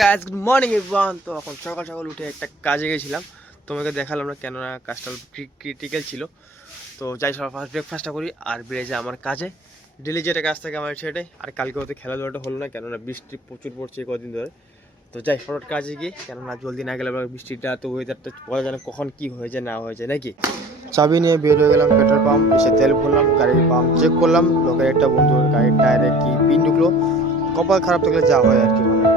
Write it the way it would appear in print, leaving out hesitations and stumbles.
Guys good morning everyone. তো এখন সকাল সকাল উঠে একটা কাজে গেছিলাম, তোমাকে দেখালাম না কেননা কাজটা ক্রিটিক্যাল ছিল। তো যাই সকাল ফার্স্ট ব্রেকফাস্টটা করি আর বেরিয়ে যায় আমার কাজে। ডেলি যেটা কাজ থাকে আমার সেটাই। আর কালকে হতে খেলাধুলাটা হলো না কেননা বৃষ্টি প্রচুর পড়ছে কদিন ধরে। তো যাই ফটোট কাজে গিয়ে, কেননা জলদি না গেলে আবার বৃষ্টিটা তো ওয়েদারটা বলা যায় না কখন কী হয়ে যায় না হয়ে যায় নাকি। চাবি নিয়ে বের হয়ে গেলাম পেট্রোল পাম্প, এসে তেল ভরলাম, গাড়ির পাম্প চেক করলাম। লোকের একটা বন্ধুর গাড়ির টায়ারে কি পিন ঢুকলো, কপাল খারাপ থাকলে যা হয় আর কি, মানে